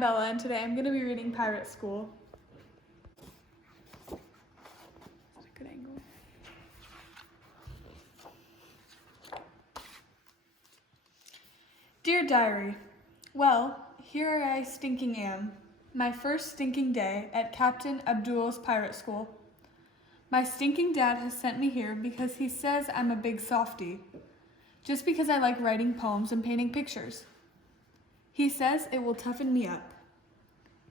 Bella, and today I'm going to be reading Pirate School. Is that a good angle? Dear Diary, well, here I stinking am, my first stinking day at Captain Abdul's Pirate School. My stinking dad has sent me here because he says I'm a big softie, just because I like writing poems and painting pictures. He says it will toughen me up.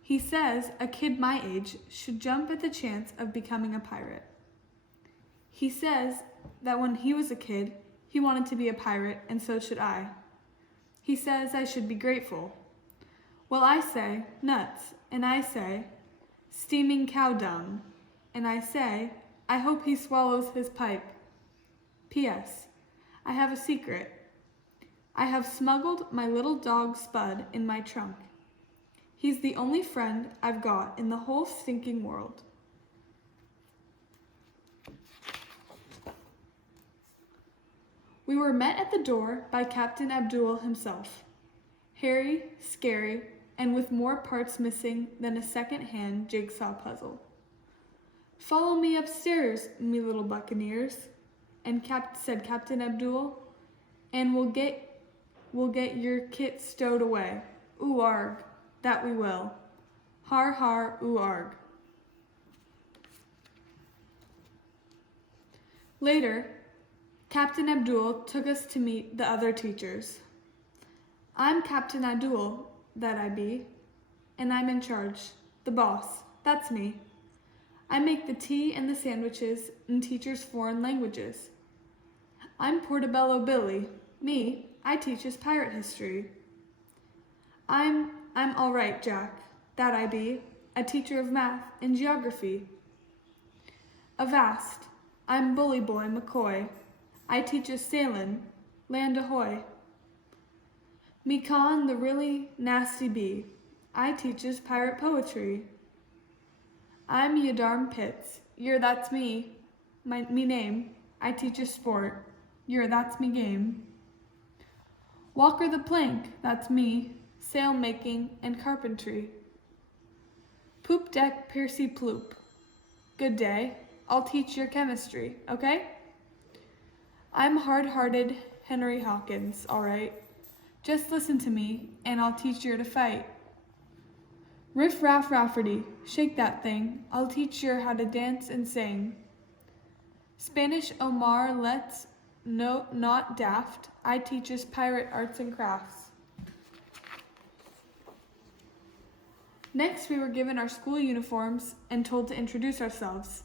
He says a kid my age should jump at the chance of becoming a pirate. He says that when he was a kid, he wanted to be a pirate, and so should I. He says I should be grateful. Well, I say nuts, and I say steaming cow dung, and I say I hope he swallows his pipe. P.S. I have a secret. I have smuggled my little dog Spud in my trunk. He's the only friend I've got in the whole stinking world. We were met at the door by Captain Abdul himself, hairy, scary, and with more parts missing than a second-hand jigsaw puzzle. Follow me upstairs, me little buccaneers, and said Captain Abdul, and we'll get your kit stowed away. Ooh arg, that we will. Har har ooh arg. Later, Captain Abdul took us to meet the other teachers. I'm Captain Abdul, that I be, and I'm in charge. The boss, that's me. I make the tea and the sandwiches and teachers foreign languages. I'm Portobello Billy. Me, I teaches pirate history. I'm all right, Jack, that I be, a teacher of math and geography. Avast, I'm Bully Boy McCoy. I teaches sailin', land ahoy. Me con the really nasty bee. I teaches pirate poetry. I'm Yadarm Pitts. That's me. Me name. I teaches sport. That's me game. Walker the Plank. That's me. Sail making and carpentry. Poop deck Piercy Ploop. Good day. I'll teach your chemistry, okay? I'm hard-hearted Henry Hawkins, all right. Just listen to me, and I'll teach you to fight. Riff Raff Rafferty, shake that thing. I'll teach you how to dance and sing. Spanish Omar Let's no not daft. I teaches pirate arts and crafts. Next, we were given our school uniforms and told to introduce ourselves.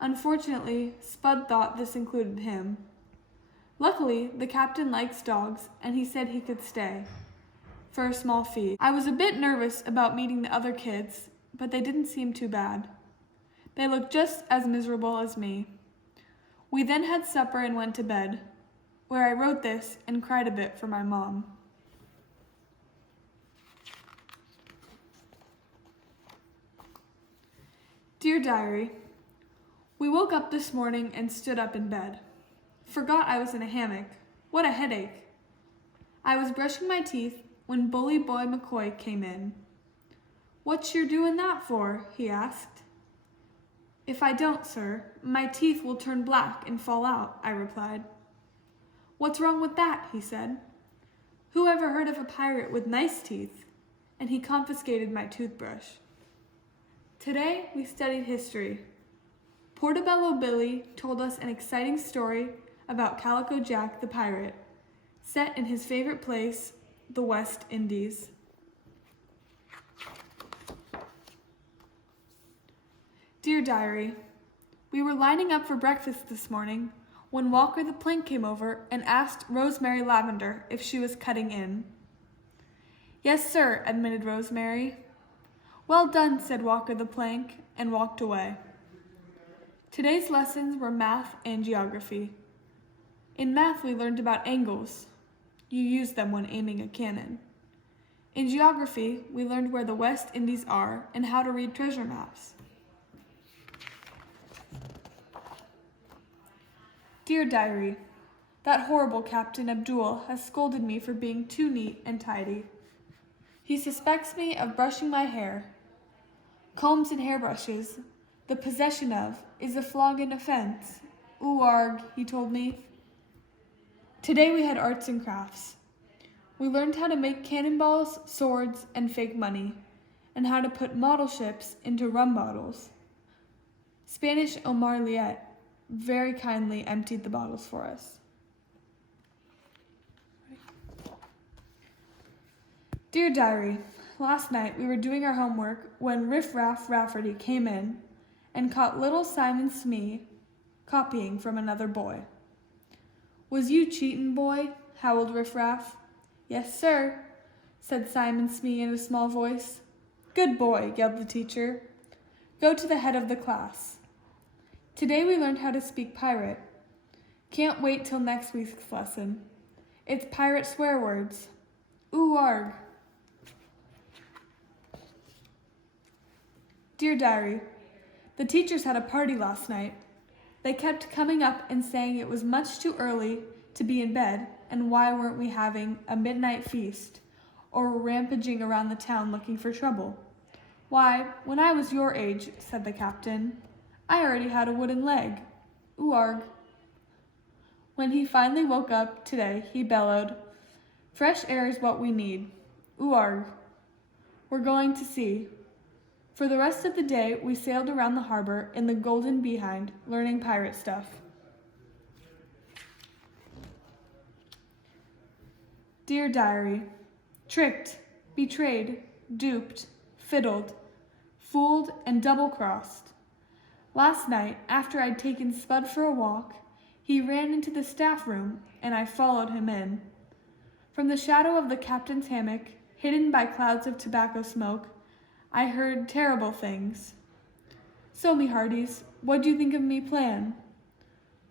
Unfortunately, Spud thought this included him. Luckily, the captain likes dogs, and he said he could stay for a small fee. I was a bit nervous about meeting the other kids, but they didn't seem too bad. They looked just as miserable as me. We then had supper and went to bed, where I wrote this and cried a bit for my mom. Dear Diary, we woke up this morning and stood up in bed. Forgot I was in a hammock. What a headache. I was brushing my teeth when Bully Boy McCoy came in. What you doing that for? He asked. If I don't, sir, my teeth will turn black and fall out, I replied. What's wrong with that? He said. Who ever heard of a pirate with nice teeth? And he confiscated my toothbrush. Today we studied history. Portobello Billy told us an exciting story about Calico Jack the pirate, set in his favorite place, the West Indies. Dear Diary, we were lining up for breakfast this morning when Walker the Plank came over and asked Rosemary Lavender if she was cutting in. Yes, sir, admitted Rosemary. Well done, said Walker the Plank, and walked away. Today's lessons were math and geography. In math, we learned about angles. You use them when aiming a cannon. In geography, we learned where the West Indies are and how to read treasure maps. Dear Diary, that horrible Captain Abdul has scolded me for being too neat and tidy. He suspects me of brushing my hair. Combs and hairbrushes, the possession of, is a flogging offense. Ooh, arg, he told me. Today we had arts and crafts. We learned how to make cannonballs, swords, and fake money, and how to put model ships into rum bottles. Spanish Omar Liet very kindly emptied the bottles for us. Dear Diary, last night we were doing our homework when Riff Raff Rafferty came in and caught little Simon Smee copying from another boy. Was you cheatin', boy? Howled Riff Raff. Yes, sir, said Simon Smee in a small voice. Good boy, yelled the teacher. Go to the head of the class. Today we learned how to speak pirate. Can't wait till next week's lesson. It's pirate swear words. Ooh, arg. Dear Diary, the teachers had a party last night. They kept coming up and saying it was much too early to be in bed, and why weren't we having a midnight feast, or rampaging around the town looking for trouble? Why, when I was your age, said the captain, I already had a wooden leg. Ooh, arg. When he finally woke up today, he bellowed, fresh air is what we need. Ooh, arg. We're going to sea. For the rest of the day, we sailed around the harbor in the Golden Behind, learning pirate stuff. Dear Diary, tricked, betrayed, duped, fiddled, fooled, and double-crossed. Last night, after I'd taken Spud for a walk, he ran into the staff room, and I followed him in. From the shadow of the captain's hammock, hidden by clouds of tobacco smoke, I heard terrible things. So, me hearties, what'd you think of me plan?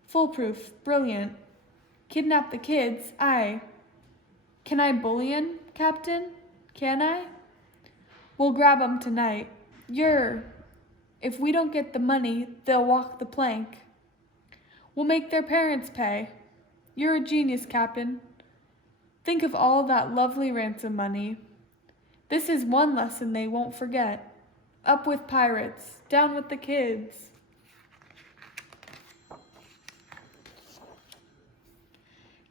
Foolproof, brilliant. Kidnap the kids, aye. Can I bullion, Captain? Can I? We'll grab 'em tonight. If we don't get the money, they'll walk the plank. We'll make their parents pay. You're a genius, Captain. Think of all that lovely ransom money. This is one lesson they won't forget. Up with pirates, down with the kids.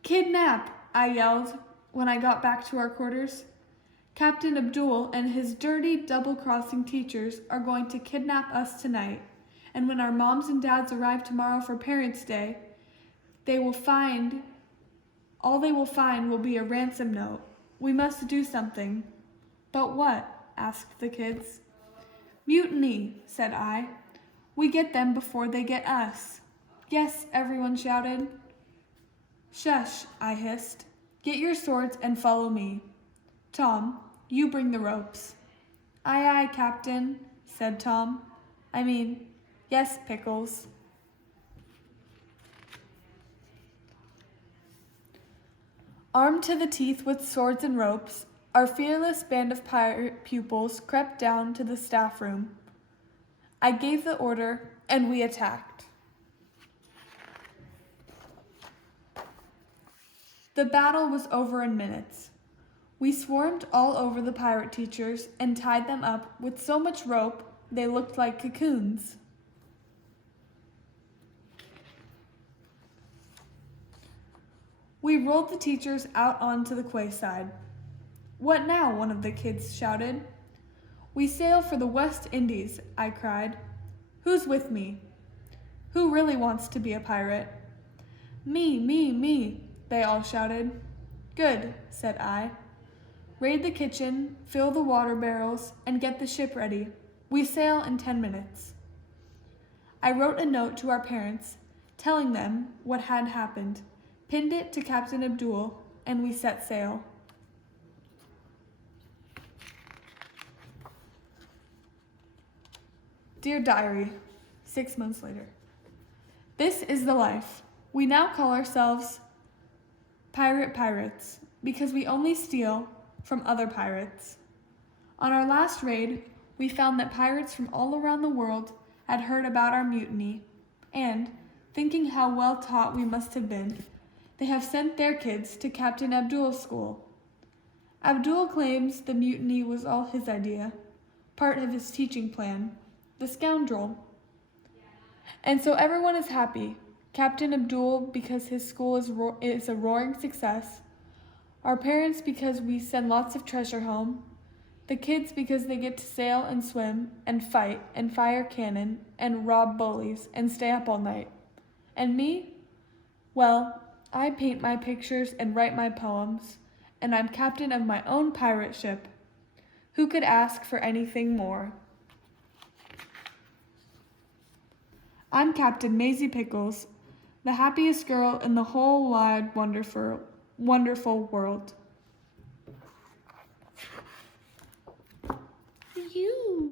Kidnap, I yelled when I got back to our quarters. Captain Abdul and his dirty, double-crossing teachers are going to kidnap us tonight, and when our moms and dads arrive tomorrow for Parents' Day, all they will find will be a ransom note. We must do something. But what? Asked the kids. Mutiny, said I. We get them before they get us. Yes, everyone shouted. Shush, I hissed. Get your swords and follow me. Tom, you bring the ropes. Aye, aye, Captain, said Tom. Yes, Pickles. Armed to the teeth with swords and ropes, our fearless band of pirate pupils crept down to the staff room. I gave the order, and we attacked. The battle was over in minutes. We swarmed all over the pirate teachers and tied them up with so much rope they looked like cocoons. We rolled the teachers out onto the quayside. What now? One of the kids shouted. We sail for the West Indies, I cried. Who's with me? Who really wants to be a pirate? Me, they all shouted. Good, said I. Raid the kitchen, fill the water barrels, and get the ship ready. We sail in 10 minutes. I wrote a note to our parents, telling them what had happened, pinned it to Captain Abdul, and we set sail. Dear Diary, 6 months later. This is the life. We now call ourselves pirates because we only steal from other pirates. On our last raid, we found that pirates from all around the world had heard about our mutiny, and, thinking how well taught we must have been, they have sent their kids to Captain Abdul's school. Abdul claims the mutiny was all his idea, part of his teaching plan. The scoundrel. And so everyone is happy. Captain Abdul because his school is a roaring success. Our parents because we send lots of treasure home. The kids because they get to sail and swim and fight and fire cannon and rob bullies and stay up all night. And me? Well, I paint my pictures and write my poems, and I'm captain of my own pirate ship. Who could ask for anything more? I'm Captain Maisie Pickles, the happiest girl in the whole wide, wonderful world.